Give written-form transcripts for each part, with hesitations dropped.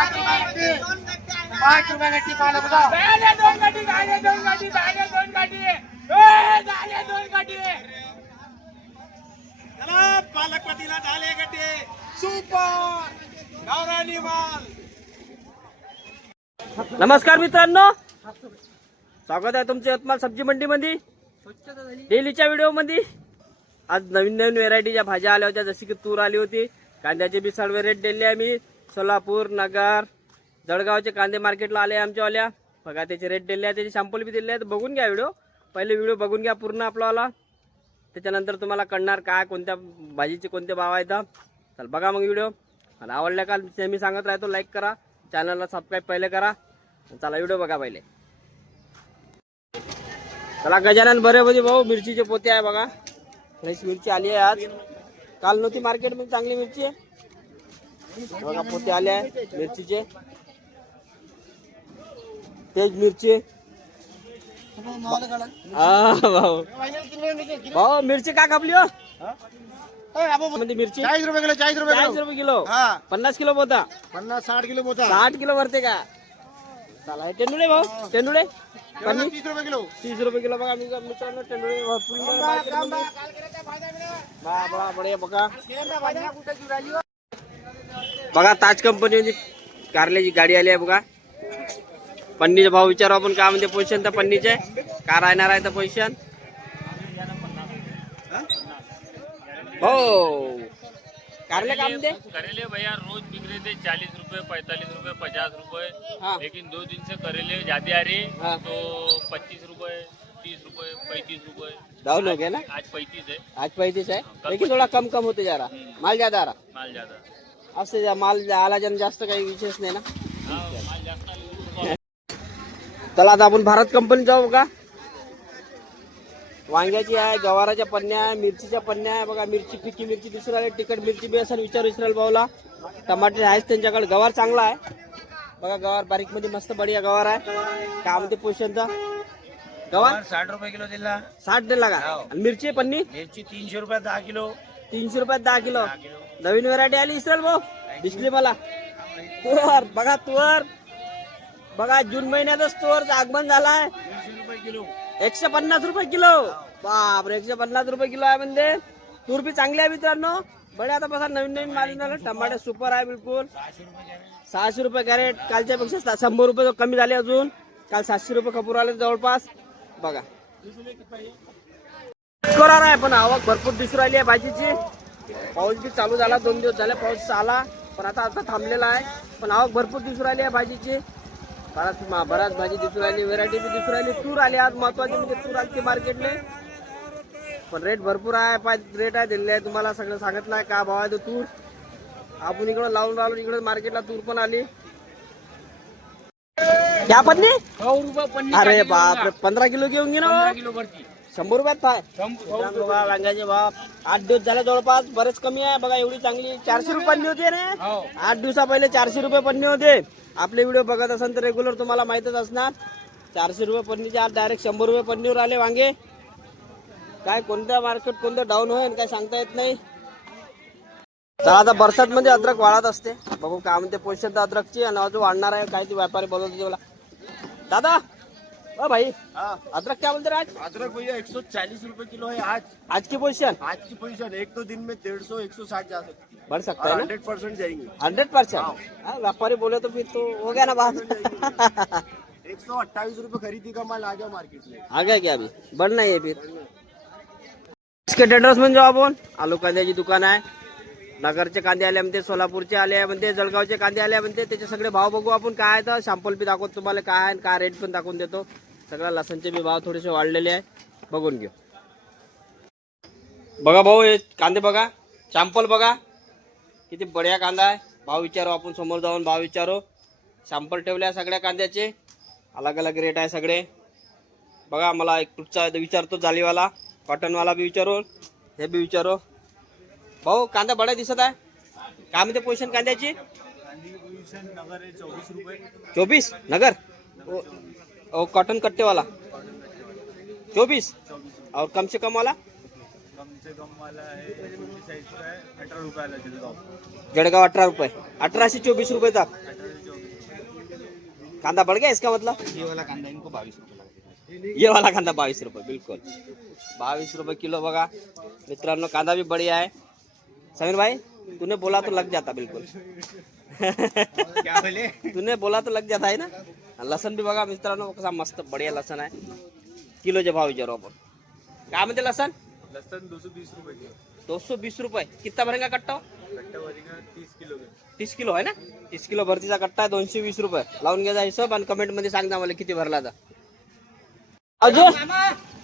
₹5 गट्टी पाहिलं बघा. पालकपतीला झाले गटे सुपर गावरानी माल. नमस्कार मित्रांनो, स्वागत आहे तुमचे यवतमाळ सब्जी मंडी मध्ये डेलीच्या व्हिडिओ मध्ये. आज नवीन नवीन व्हेरायटीच्या भाज्या आल्या होत्या, जशी की तूर आली होती. कांद्याचे बी सर्व रेट दिले आम्ही. सोलापूर, नगर, जळगावचे कांदे मार्केटला आले आमच्यावाल्या. बघा त्याचे रेट दिले आहे, त्याचे सॅम्पल बी दिले आहेत. बघून घ्या व्हिडिओ, पहिले व्हिडिओ बघून घ्या पूर्ण आपलावाला, त्याच्यानंतर तुम्हाला कळणार काय कोणत्या भाजीचे कोणते भाव आहेत. चल बघा मग व्हिडिओ. आणि आवडल्या का नेहमी सांगत राहतो, लाईक करा, चॅनलला सबस्क्राईब पहिले करा. चला व्हिडिओ बघा पहिले. चला गजानन बरे मध्ये भाऊ मिरचीचे पोते आहे बघा. फ्रेश मिरची आली आहे आज, काल नव्हती मार्केटमध्ये चांगली मिरची आहे बघा. पोते आले आहे मिरचीचे, तेज मिरची. भाऊ भाऊ मिरची का कापली हो मिरची? 40 रुपये किलो. 40 रुपये 40 रुपये किलो. 50 किलो पोता, 50-60 किलो होता. 60 किलो भरते का? चला हे टेंडुळे भाऊ, टेंडुळे 30 रुपये किलो. 30 रुपये किलो बघा मित्रांनो. टेंडुळे भरपूर बढिया बघा. बघा ताज कंपनी कारल्याची गाडी आली आहे बघा. पन्नीचे भाव विचारू आपण काय म्हणजे पोझिशन तर पन्नीचे का राहणार आहे तर पोझिशन. हो कारले का म्हणते? करेले भैया रोज बिक रहे थे 40 रुपए, 45 रुपए, 50 रुपए. हाँ. लेकिन 2 दिन से करेले ज्यादा आ रहे. हाँ. तो 25 रुपए, 30 रुपए, 35 रुपए. डाउन हो गया ना, आज 35 है. आज 35 है, लेकिन थोड़ा कम कम होते जा रहा. माल ज्यादा आ रहा. माल ज्यादा. असं माल आला जन जास्त काही विशेष नाही ना. हाँ, माल जास्त आले. चला आता आपण भारत कंपनी जाऊ बघा. वांग्याची आहे, गवाराच्या पन्न्या आहे, मिरचीच्या पन्न्या आहे बघा. मिरची फिकी मिरची दिसून राहिली, तिखट मिरची बी असेल विचारू इस्रायल भाऊला. टमाटे आहेच त्यांच्याकडे. गवार चांगला आहे बघा, गवार बारीक मध्ये मस्त बढिया गवार आहे. काय म्हणते पोषणचा गवार? 60 रुपये किलो दिला. 60 दिला का? आणि मिरची पन्नी मिरची 300 रुपये 10 किलो. 300 रुपयात 10 किलो. नवीन व्हरायटी आली इस्रायल भाऊ, दिसली मला. तुवर बघा, तुवर बघा, जून महिन्यातच तुवरचं आगमन झालाय. 150 रुपये किलो. 150 रुपये किलो. बापरे, 150 रुपये किलो आहे म्हणजे. तूर बी चांगली आहे मित्रांनो. बडे आता बघा नवीन नवीन माल झालं. टमाटे सुपर आहे बिलकुल. 600 रुपये कॅरेट. कालच्या पेक्षा 100 रुपये कमी झाले अजून. काल 700 रुपये खपूर आले जवळपास बघा. करार आहे पण आवक भरपूर दिसून राहिली आहे भाजीची. पाऊस बी चालू झाला, 2 दिवस झाले पाऊस आला, पण आता थांबलेला आहे. पण आवक भरपूर दिसून राहिली आहे भाजीची. बराच भाजी दिसून राहिली, व्हेरायटी बी दिसून राहिली. तूर आली आज महत्वाची म्हणजे तूर आली मार्केटले. पण रेट भरपूर आहे, रेट आहे दिले आहे तुम्हाला सगळं सांगितलं आहे का भाव आहे तो तूर. आपण इकडं लावून राहिलो, इकडे मार्केटला तूर पण आली. क्या पन्नी? 100 रुपये पन्नी. अरे बापरे, 15 किलो घेऊन घे ना. 15 किलो भरती. 100 रुपयात काय वांग्याचे भाव? 8 दिवस झाले जवळपास, बरेच कमी आहे बघा. एवढी चांगली 400 रुपये पन्नी होते ना. 8 दिवसा पहिले 400 रुपये पन्नी होते. आपले व्हिडिओ बघत असाल तर रेग्युलर तुम्हाला माहितच असणार. 400 रुपये पन्नीचे आज डायरेक्ट 100 रुपये पन्नीवर आले वांगे. काय कोणत्या मार्केट कोणतं डाऊन होईल काय सांगता येत नाही. चला आता बरसात मध्ये अद्रक वाढत असते, बघू काय म्हणते पोषण तर अद्रकची. आणि अजून वाढणार आहे काय ते व्यापारी बोलवते मला. दादा ओ भाई, अदरक क्या बोलते आज? अदरक भैया 140 रुपए किलो है आज की पोजीशन. आज की पोजीशन. 1-2 दिन में 150-160 जा सकती है. बढ़ सकता है ना? 100% जाएंगे. 100%. व्यापारी बोले तो फिर तो हो गया ना बात. 128 रुपए खरीदी का माल आ गया मार्केट में. आ गया क्या अभी? बढ़ना ही है फिर. इसके एड्रेस में जाऊ आपण. आलू कांद्याची दुकान आहे. नगरचे कांदे आले म्हणते, सोलापूरचे आले म्हणते, जळगावचे कांदे आले म्हणते. त्याचे सगळे भाव बघू आपण काय आहे. तर सॅम्पल बी दाखवतो तुम्हाला काय आहे, काय रेट पण दाखवून देतो. सगळ्या लसणचे बी भाव थोडेसे वाढलेले आहे, बघून घेऊ. बघा भाऊ हे कांदे बघा, सॅम्पल बघा किती बढिया कांदा आहे. भाव विचारू आपण, समोर जाऊन भाव विचारू. सॅम्पल ठेवले आहे सगळ्या कांद्याचे, अलग अलग रेट आहे सगळे बघा. मला एक कुठचा विचारतो, जालीवाला, कॉटनवाला बी विचारू, हे बी विचारू. भाऊ कांदा बडा दिसत आहे, काय म्हणते पोझिशन कांद्याची? नगर है 24 रुपए. 24 नगर. और कॉटन कट्टे वाला 24 और कम से कम वाला वाला है साइज का है 18 रुपये वाला जळगाव. जळगाव 18 रुपये. 18 से 24 रुपये तक. कांदा बढ़ गया इसका मतलब? ये वाला कांदा इनको 22 रुपये लगा. ये वाला कांदा 22 रुपये, बिलकुल 22 रुपये किलो बघा मित्रांनो. कांदा भी बढ़िया है. समीर भाई तूने बोला तो लग जाता बिलकुल. क्या बोले? तूने बोला तो लग जाता है ना. लसन भी बघा मित्रांनो कसा मस्त बढ़िया लसन आहे. किलोचे भाव विचारू आपण. काय म्हणते लसन? लसन 220 रुपये किलो. 220 रुपये. कितना भरेगा कट्टा? कट्टा भरेगा 30 किलो. 30 किलो आहे ना. 30 किलो भरतीचा कट्टा आहे 220 रुपये. लावून घ्यायचा हिशोब आणि कमेंट मध्ये सांग ना मला किती भरला आता. अजय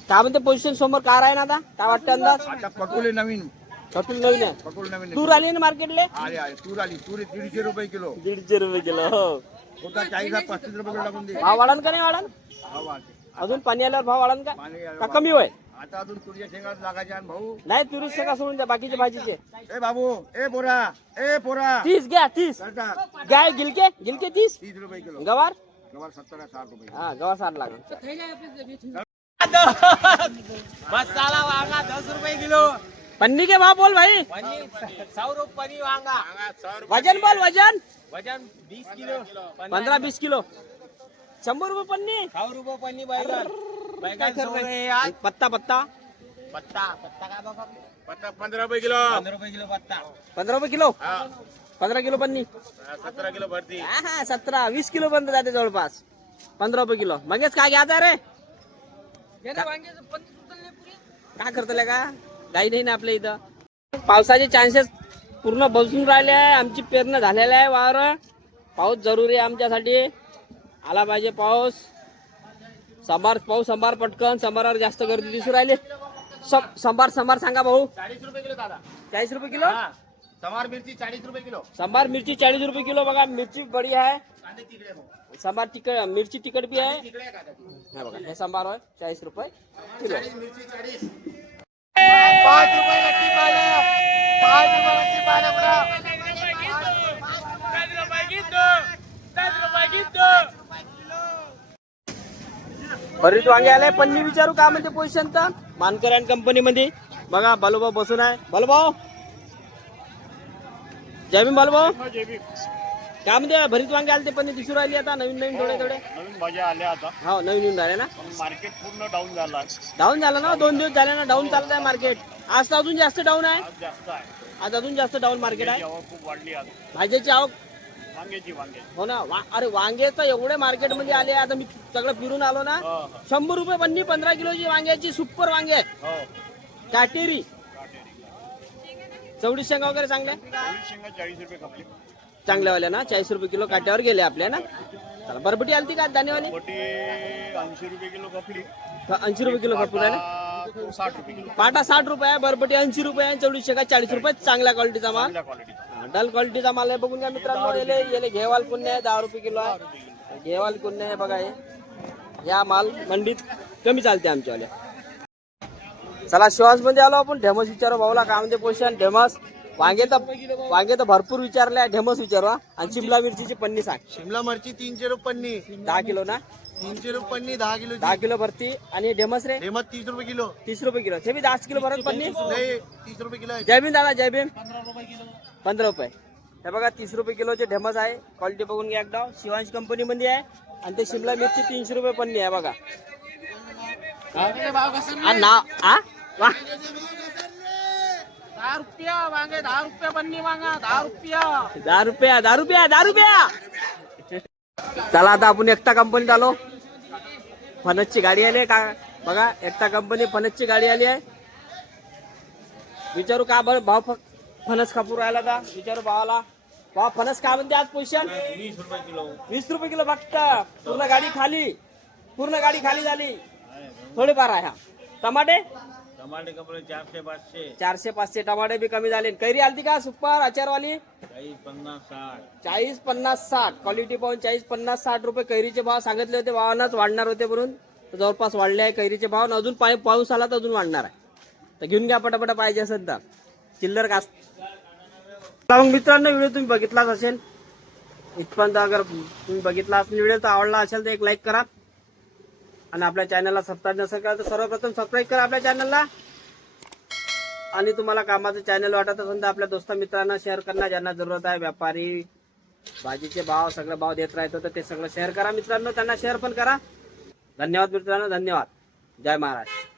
काय म्हणते पोझिशन समोर कार आहे ना आता काय वाटतं अंदाज? आता पटोले नवीन. कटून नवीन आहे. पटोले नवीन. तूर आली ना मार्केटले? आले आले. तूर आली. तूर 150 रुपये किलो. 150 रुपये किलो. हो होता 40-35 रुपये किलो टाकून दे. भाव वाढन का नाही वाढन? भाव वाढते. अजून पाणी आल्यावर भाव वाढन का? पाणी आल्यावर का कमी होय? आता अजून तुरीच्या शेंगा लागायच्या आणि भाऊ. नाही तुरीचे का सोडून द्या बाकीचे भाजीचे. ए बाबू ए पोरा ए पोरा 30 घ्या 30. करता गाय गिलके गिलके 30. 30 रुपये किलो. गवार गवार 70-60 रुपये. हा गवार 60 लागल. मसाला वांगा 10 रुपये किलो. पन्नी के भाव बोल भाई. 100 रुपये वांगा. वजन बोल वजन. वजन 20 किलो. 15-20 किलो. 100 रुपये पन्नी. 100 रुपये पन्नी बैगन. बैगन 100 रुपये. पत्ता पत्ता पत्ता पत्ता काय बघा. पत्ता 15 रुपये किलो. 15 रुपये किलो पत्ता. 15 रुपये किलो. 15 किलो पन्नी. 17 किलो भरती. हा 17-20 किलो पर्यंत जाते जवळपास. 15 रुपये किलो. म्हणजेच काय घ्यायचं रे? काय करतले का? काही नाही ना आपल्या इथं. पावसाचे चान्सेस पूर्ण बसून राहिले आहे. आमची पेरणं झालेलं आहे. वावर पाऊस जरुरी आहे आमच्यासाठी. आला पाहिजे पाऊस. संभार पटकन. संभारावर जास्त गर्दी दिसून राहिली. संभार सांगा भाऊ. 40 रुपये किलो दादा. 40 रुपये किलो. समार मिरची 40 रुपये किलो. संभार मिरची 40 रुपये किलो. बघा मिरची बढ़िया आहे. कांदे तिकडे भाऊ. संभार तिखट मिरची तिखट भी आहे. तिकडे कांदा. हा बघा हे संभार आहे 40 रुपये किलो. मिरची 40. 5 रुपये गट्टी पाला. 5 रुपये गट्टी पाला पुढं. भरीत वांगे आले. पन्नी विचारू का म्हणते पोझिशन तर मानकर अँड कंपनी मध्ये. बघा बालूभाऊ बसून आहे. बालूभाऊ जय भीम. बालूभाऊ काय म्हणते भरीत वांगे आले ते पन्नी दिसू राहिली आता नवीन थोडे नवीन भाज्या आल्या आता. हो नवीन झाले ना. मार्केट पूर्ण डाऊन झाला. डाऊन झालं ना. 2 दिवस झाले ना डाऊन चालत आहे मार्केट. आज तर अजून जास्त डाऊन आहे. जास्त आहे. आज अजून जास्त डाऊन मार्केट आहे. आवक खूप वाढली आज. भाज्याची आवक वांग्याची. हो ना. अरे वांगे तर एवढे मार्केट मध्ये आले. आता मी सगळं फिरून आलो ना. 100 रुपये पन्नी 15 किलोची वांग्याची सुपर वांगे आहेत. काटेरी चवडी शेंगा वगैरे चांगल्या 40 रुपये खपली. चांगल्यावाल्या ना. 40 रुपये किलो काट्यावर गेले आपल्या ना. चला बरबटी आलती का दाणेवाली? 80 रुपये किलो खपली. 80 रुपये किलो खपून आहे ना. 60 रुपये किलो. पाटा 60 रुपये आहे. बरबटी 80 रुपये आहे. चवडी शेंगा 40 रुपये. चांगल्या क्वालिटीचा माल. चांगल्या क्वालिटीचा. डल क्वालिटीचा माल आहे. बघून घ्या मित्रांनो. येले घेवाल पुण्य आहे 10 रुपये किलो आहे. घेवाल पुण्य आहे बघा. हे या माल मंडीत कमी चालते आमच्यावाल्या. चला शिवास मध्ये आलो आपण. ढेमस विचारू भाऊला काय म्हणते पोझिशन. ढेमस वांगे तर भरपूर विचारले. ढेमस विचारू हा. आणि शिमला मिरचीची पन्नी सांग. शिमला मिरची 300 रुपये पन्नी. 10 किलो ना. 300 रुपये पन्नी 10 किलो. 10 किलो भरती. आणि ढेमस रे हेमत 30 रुपये किलो. 30 रुपये किलो. ते बी 10 किलो भरत पन्नी. नाही 30 रुपये किलो आहे. जय भीम दादा जय भीम. 15 रुपये. हे बघा 30 रुपये किलोचे ढेमस आहे. क्वालिटी बघून घ्या एकदा. शिवांश कंपनी मध्ये आहे. आणि ते शिमला मिरची 300 रुपये पन्नी आहे बघा. ना आ वा 10 रुपया वांगे. 10 रुपये पन्नी वांगा. 10 रुपया. 10 रुपया 10 रुपया 10 रुपया. चला आता आपण एकता कंपनीत आलो. फणसची गाडी आली आहे का बघा. एकता कंपनी फणसची गाडी आली आहे. विचारू का बरं भाव फणस कापूर राहिला का विचारू भावाला. भाव फणस काय म्हणते आज पोझिशन? 20 रुपये किलो. 20 रुपये किलो फक्त. पूर्ण गाडी खाली झाली. थोडेफार आहे. हा टमाटे टमाटे कपडे 400-500. 400-500 टमाटे बी कमी झाले. कैरी आलती का सुपर आचारवाली? 40-50-60. 40-50-60 क्वालिटी पाहून 40-50-60 रुपये कैरीचे भाव सांगितले होते. भावानंच वाढणार होते म्हणून तर जवळपास वाढले आहे कैरीचे भाव. अजून पाऊस आला तर अजून वाढणार आहे. तर घेऊन घ्या पटापट पाहिजे असेल तर. चिल्लर कास. मग मित्रांनो व्हिडिओ तुम्ही बघितलाच असेल. इथपर्यंत अगर तुम्ही बघितला असेल व्हिडिओ तर आवडला असेल तर एक लाईक करा. आणि आपल्या चॅनलला सबस्क्राईब नसेल करा तर सर्वप्रथम सबस्क्राईब करा आपल्या चॅनलला. आणि तुम्हाला कामाचं चॅनल वाटत असेल तर आपल्या दोस्त मित्रांना शेअर करणं ज्यांना जरूरत आहे. व्यापारी भाजीचे भाव सगळे भाव देत राहतो तर ते सगळं शेअर करा मित्रांनो, त्यांना शेअर पण करा. धन्यवाद मित्रांनो, धन्यवाद. जय महाराष्ट्र.